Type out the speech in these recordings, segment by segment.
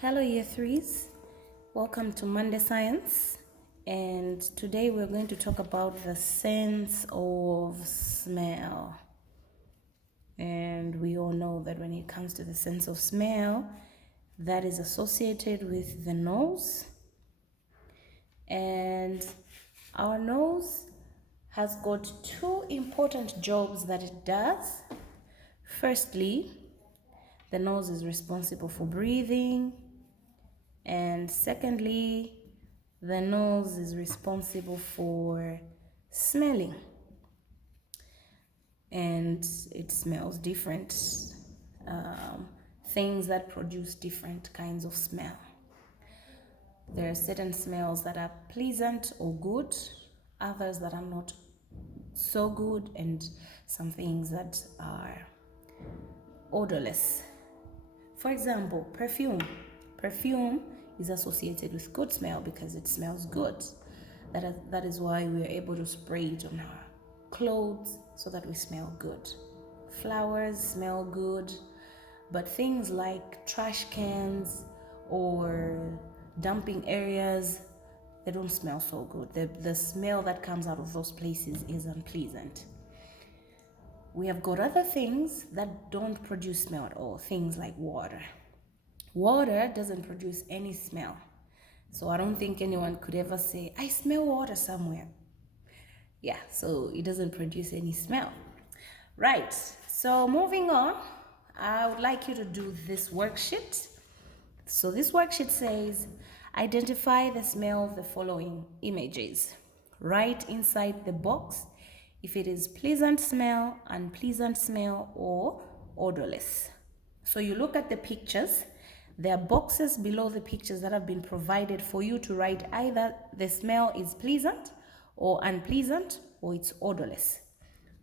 Hello year 3s, welcome to Monday Science, and today we're going to talk about the sense of smell. And we all know that when it comes to the sense of smell, that is associated with the nose. And our nose has got two important jobs that it does. Firstly, the nose is responsible for breathing. And secondly, the nose is responsible for smelling. And it smells different things that produce different kinds of smell. There are certain smells that are pleasant or good, others that are not so good, and some things that are odorless. For example, perfume. Perfume is associated with good smell because it smells good. That is why we are able to spray it on our clothes so that we smell good. Flowers smell good, but things like trash cans or dumping areas, they don't smell so good. The smell that comes out of those places is unpleasant. We have got other things that don't produce smell at all, things like water. Water doesn't produce any smell. So I don't think anyone could ever say, I smell water somewhere. Yeah, so it doesn't produce any smell. Right, so moving on, I would like you to do this worksheet. So this worksheet says, identify the smell of the following images. Write inside the box if it is pleasant smell, unpleasant smell, or odorless. So you look at the pictures. There are boxes below the pictures that have been provided for you to write either the smell is pleasant or unpleasant or it's odorless.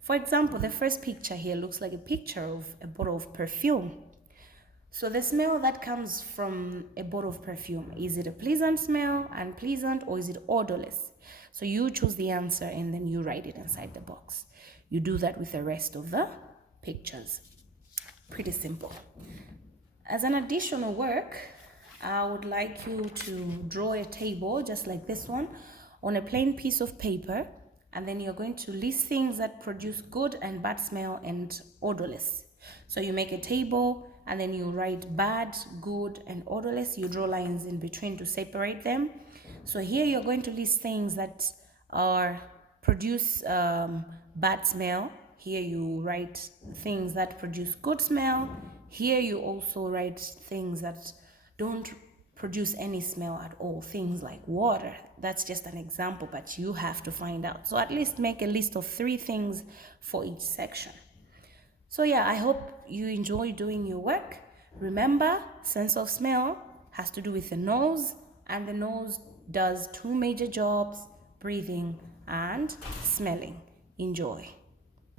For example, the first picture here looks like a picture of a bottle of perfume. So the smell that comes from a bottle of perfume, is it a pleasant smell, unpleasant, or is it odorless? So you choose the answer and then you write it inside the box. You do that with the rest of the pictures. Pretty simple. As an additional work, I would like you to draw a table just like this one on a plain piece of paper, and then you're going to list things that produce good and bad smell and odorless. So you make a table and then you write bad, good, and odorless. You draw lines in between to separate them. So here you're going to list things that produce bad smell. Here you write things that produce good smell. Here you also write things that don't produce any smell at all, things like water. That's just an example, but you have to find out. So at least make a list of 3 things for each section. So yeah, I hope you enjoy doing your work. Remember, sense of smell has to do with the nose, and the nose does 2 major jobs: breathing and smelling. Enjoy.